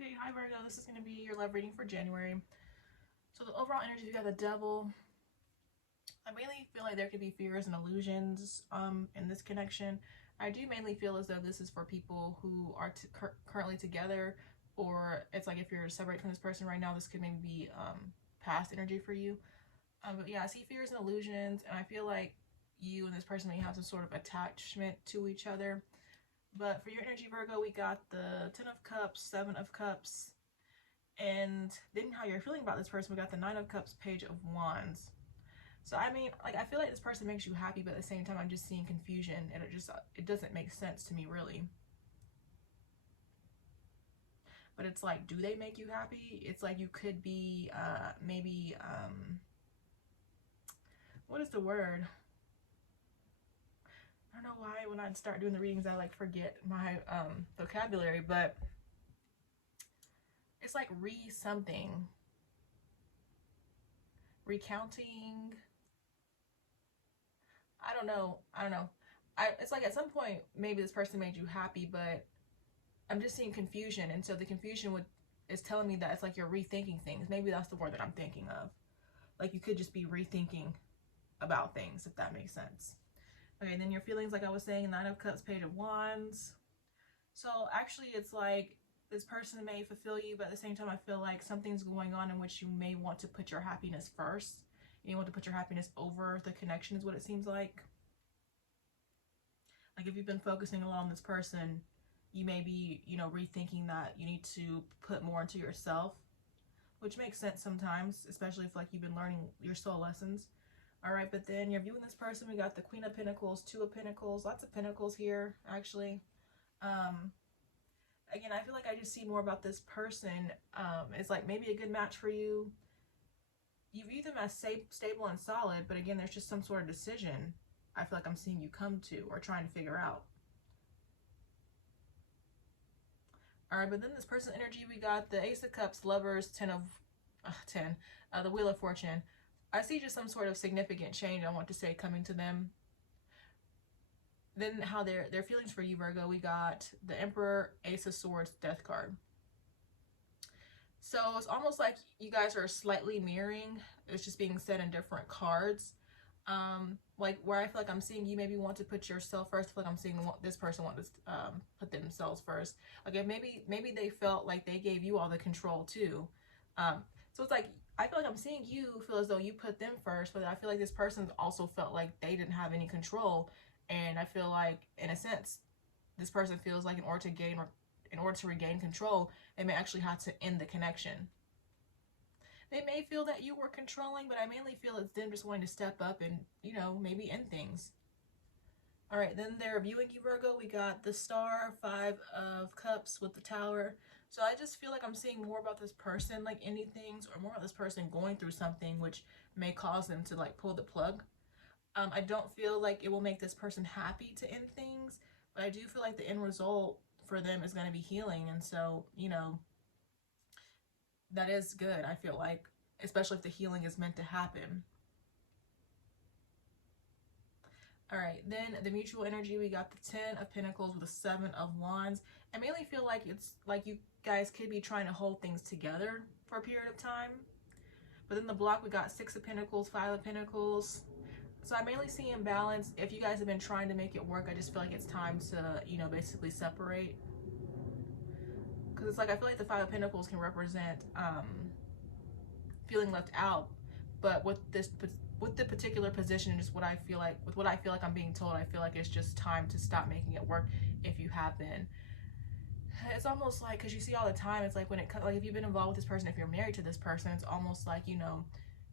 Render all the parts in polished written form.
Okay, hi Virgo, this is going to be your love reading for January. So the overall energy, we got the Devil. I mainly feel like there could be fears and illusions in this connection. I do mainly feel as though this is for people who are currently together, or it's like if you're separated from this person right now, this could maybe be past energy for you. But yeah, I see fears and illusions, and I feel like you and this person may have some sort of attachment to each other. But for your energy, Virgo, we got the 10 of Cups, 7 of Cups, and then how you're feeling about this person, we got the 9 of Cups, Page of Wands. So I mean, like, I feel like this person makes you happy, but at the same time, I'm just seeing confusion, and it doesn't make sense to me, really. But it's like, do they make you happy? It's like you could be, maybe, what is the word? I don't know why when I start doing the readings, I like forget my vocabulary, but it's like something. Recounting. I don't know. It's like at some point, maybe this person made you happy, but I'm just seeing confusion. And so the confusion is telling me that it's like you're rethinking things. Maybe that's the word that I'm thinking of. Like you could just be rethinking about things, if that makes sense. Okay, and then your feelings, like I was saying, 9 of Cups, Page of Wands. So actually it's like this person may fulfill you, but at the same time I feel like something's going on in which you may want to put your happiness first. You want to put your happiness over the connection is what it seems like. Like if you've been focusing on this person, you may be, rethinking that you need to put more into yourself, which makes sense sometimes, especially if like you've been learning your soul lessons. All right, but then you're viewing this person. We got the Queen of Pentacles, 2 of Pentacles, lots of Pentacles here, actually. Again, I feel like I just see more about this person. It's like maybe a good match for you. You view them as stable and solid, but again, there's just some sort of decision I feel like I'm seeing you come to or trying to figure out. All right, but then this person energy, we got the Ace of Cups, Lovers, the Wheel of Fortune. I see just some sort of significant change, I want to say, coming to them. Then how their feelings for you, Virgo, we got the Emperor, Ace of Swords, Death card. So it's almost like you guys are slightly mirroring. It's just being said in different cards. Like where I feel like I'm seeing you maybe want to put yourself first. I feel like I'm seeing this person want to put themselves first. Okay, maybe they felt like they gave you all the control too. So it's like I feel like I'm seeing you feel as though you put them first, but I feel like this person also felt like they didn't have any control. And I feel like, in a sense, this person feels like in order to regain control, they may actually have to end the connection. They may feel that you were controlling, but I mainly feel it's them just wanting to step up and, maybe end things. All right, then they're viewing you, Virgo. We got the Star, 5 of Cups with the Tower. So I just feel like I'm seeing more about this person, like ending things, or more about this person going through something which may cause them to, like, pull the plug. I don't feel like it will make this person happy to end things, but I do feel like the end result for them is going to be healing. And so, that is good, I feel like, especially if the healing is meant to happen. All right, then the mutual energy, we got the 10 of Pentacles with the 7 of Wands. I mainly feel like it's like you guys could be trying to hold things together for a period of time. But then the block, we got 6 of Pentacles, 5 of Pentacles. So I mainly see imbalance. If you guys have been trying to make it work, I just feel like it's time to, basically separate. Because it's like I feel like the 5 of Pentacles can represent feeling left out, but with the particular position, just what I feel like, with what I feel like I'm being told, I feel like it's just time to stop making it work if you have been. It's almost like, because you see all the time, it's like when it comes, like if you've been involved with this person, if you're married to this person, it's almost like,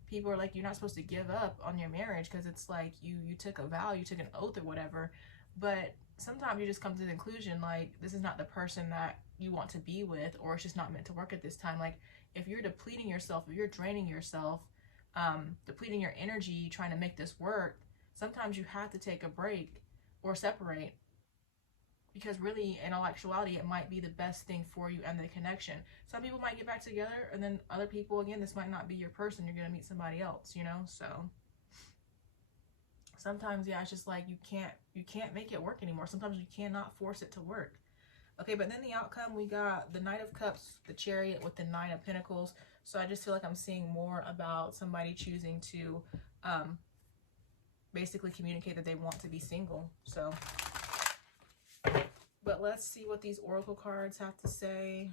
people are like, you're not supposed to give up on your marriage because it's like you took a vow, you took an oath or whatever. But sometimes you just come to the conclusion like this is not the person that you want to be with, or it's just not meant to work at this time. Like if you're depleting yourself, if you're draining yourself, depleting your energy trying to make this work, sometimes you have to take a break or separate, because really in all actuality it might be the best thing for you and the connection. Some people might get back together, and then other people, again, this might not be your person. You're gonna meet somebody else, so sometimes, yeah, it's just like you can't make it work anymore. Sometimes you cannot force it to work. Okay, but then the outcome, we got the Knight of Cups, the Chariot with the Nine of Pentacles. So I just feel like I'm seeing more about somebody choosing to basically communicate that they want to be single. So, but let's see what these oracle cards have to say.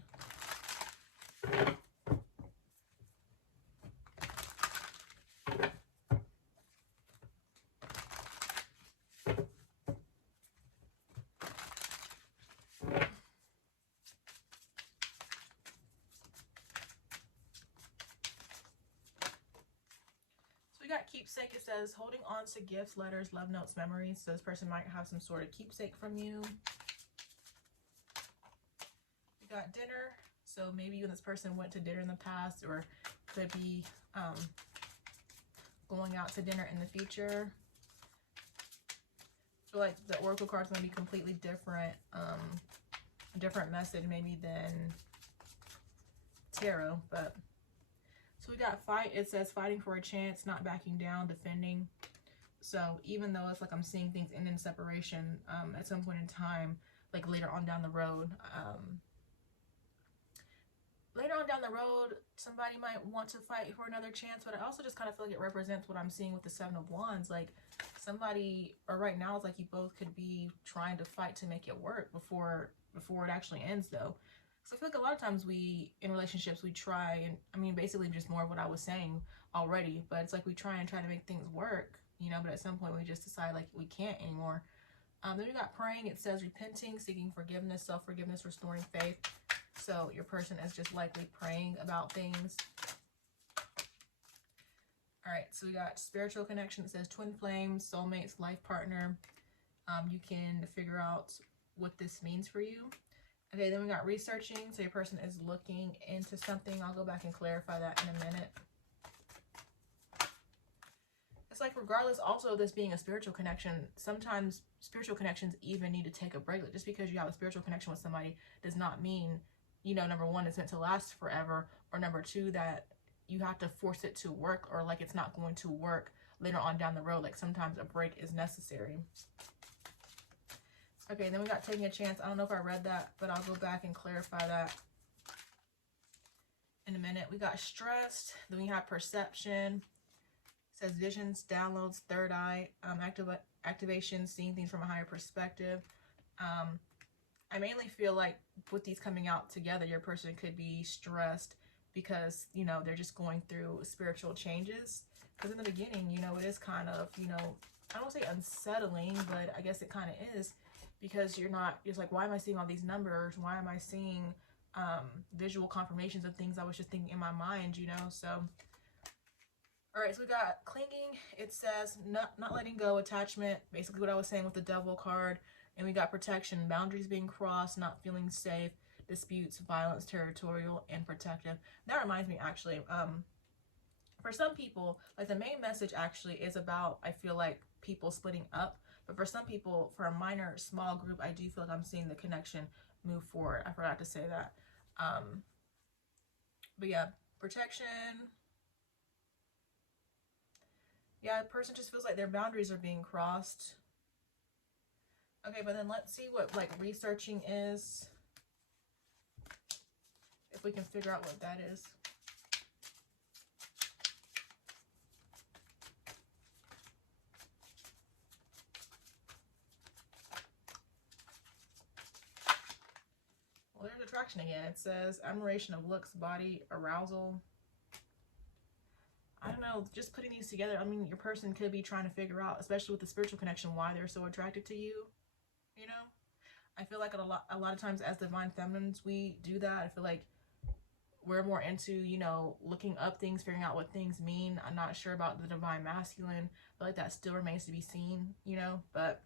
Keepsake, it says holding on to gifts, letters, love notes, memories. So this person might have some sort of keepsake from you. We got dinner. So maybe you and this person went to dinner in the past, or could be going out to dinner in the future. I feel like the oracle cards are going to be completely different. A different message maybe than tarot, but so we got fight. It says fighting for a chance, not backing down, defending. So even though it's like I'm seeing things end in separation, at some point in time, like later on down the road, somebody might want to fight for another chance. But I also just kind of feel like it represents what I'm seeing with the Seven of Wands. Like somebody, or right now, it's like you both could be trying to fight to make it work before it actually ends, though. So I feel like a lot of times in relationships, we try, and I mean, basically just more of what I was saying already, but it's like we try to make things work, you know, but at some point we just decide like we can't anymore. Then we got praying. It says repenting, seeking forgiveness, self-forgiveness, restoring faith. So your person is just likely praying about things. All right, so we got spiritual connection. It says twin flames, soulmates, life partner. You can figure out what this means for you. Okay, then we got researching. So your person is looking into something. I'll go back and clarify that in a minute. It's like regardless also of this being a spiritual connection, sometimes spiritual connections even need to take a break. Like just because you have a spiritual connection with somebody does not mean, you know, number one, it's meant to last forever, or number two, that you have to force it to work, or like it's not going to work later on down the road. Like sometimes a break is necessary. Okay, then we got taking a chance. I don't know if I read that, but I'll go back and clarify that in a minute. We got stressed. Then we have perception. It says visions, downloads, third eye, activation, seeing things from a higher perspective. I mainly feel like with these coming out together, your person could be stressed because, you know, they're just going through spiritual changes. Because in the beginning, you know, it is kind of, you know, I don't want to say unsettling, but I guess it kind of is. Because you're just like, why am I seeing all these numbers? Why am I seeing visual confirmations of things I was just thinking in my mind, you know? So, all right, so we got clinging. It says not letting go, attachment, basically what I was saying with the Devil card. And we got protection, boundaries being crossed, not feeling safe, disputes, violence, territorial, and protective. That reminds me, actually, for some people, like the main message actually is about, I feel like, people splitting up. But for some people, for a minor, small group, I do feel like I'm seeing the connection move forward. I forgot to say that. But yeah, protection. Yeah, a person just feels like their boundaries are being crossed. Okay, but then let's see what like researching is. If we can figure out what that is. Well, there's attraction again. It says admiration of looks, body, arousal. I don't know, just putting these together, I mean, your person could be trying to figure out, especially with the spiritual connection, why they're so attracted to you, you know? I feel like a lot of times as divine feminines, we do that. I feel like we're more into, you know, looking up things, figuring out what things mean. I'm not sure about the divine masculine. I feel like that still remains to be seen, you know? But,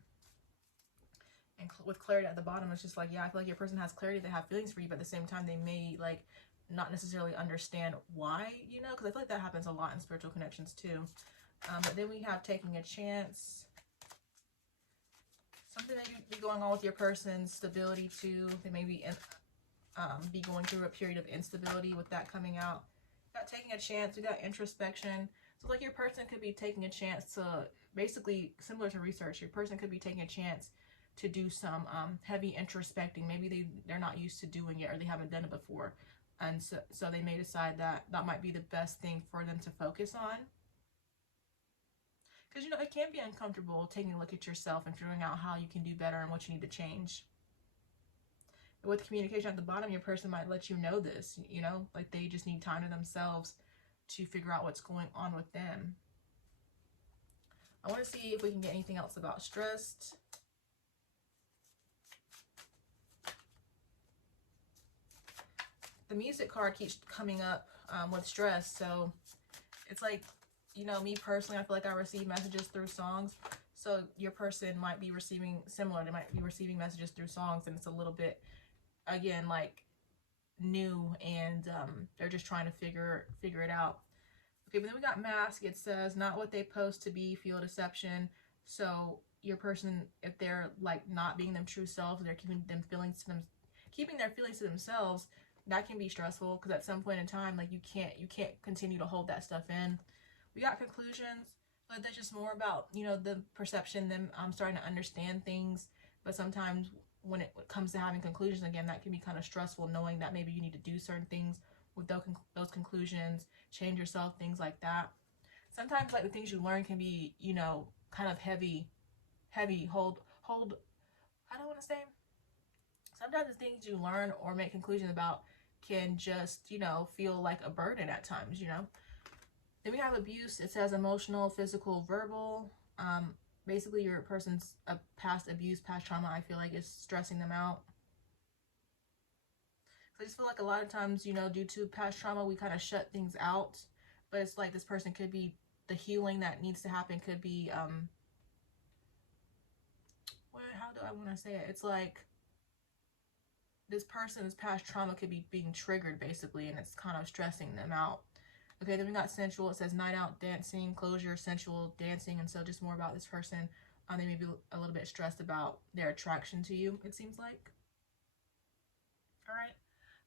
and with clarity at the bottom, it's just like, yeah, I feel like your person has clarity, they have feelings for you, but at the same time, they may, like, not necessarily understand why, you know, because I feel like that happens a lot in spiritual connections too. But then we have taking a chance. Something may be going on with your person's stability too. They may be going through a period of instability with that coming out. We got taking a chance. We got introspection. So like your person could be taking a chance to, basically similar to research, your person could be taking a chance to do some heavy introspecting. Maybe they're not used to doing it, or they haven't done it before. And so they may decide that that might be the best thing for them to focus on. Because, you know, it can be uncomfortable taking a look at yourself and figuring out how you can do better and what you need to change. With communication at the bottom, your person might let you know this, you know, like they just need time to themselves to figure out what's going on with them. I want to see if we can get anything else about stressed. The music card keeps coming up with stress, so it's like, you know, me personally, I feel like I receive messages through songs. So your person might be receiving similar. They might be receiving messages through songs, and it's a little bit, again, like new, and they're just trying to figure it out. Okay, but then we got mask. It says not what they post to be, feel deception. So your person, if they're like not being their true self, they're keeping their feelings to themselves, that can be stressful, because at some point in time, like you can't continue to hold that stuff in. We got conclusions, but that's just more about, you know, the perception, them starting to understand things. But sometimes when it comes to having conclusions, again, that can be kind of stressful, knowing that maybe you need to do certain things with those conclusions, change yourself, things like that. Sometimes, like, the things you learn can be, you know, kind of heavy, hold, I don't want to say, sometimes the things you learn or make conclusions about can just, you know, feel like a burden at times, you know. Then we have abuse. It says emotional, physical, verbal. Basically, your person's past abuse, past trauma, I feel like, is stressing them out. So I just feel like a lot of times, you know, due to past trauma, we kind of shut things out. But it's like this person could be, the healing that needs to happen could be, how do I want to say it? It's like this person's past trauma could be being triggered, basically, and it's kind of stressing them out. Okay, then we got sensual. It says night out, dancing, closure, sensual, dancing. And so just more about this person. They may be a little bit stressed about their attraction to you, it seems like. All right.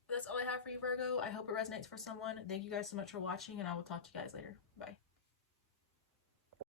That's all I have for you, Virgo. I hope it resonates for someone. Thank you guys so much for watching, and I will talk to you guys later. Bye.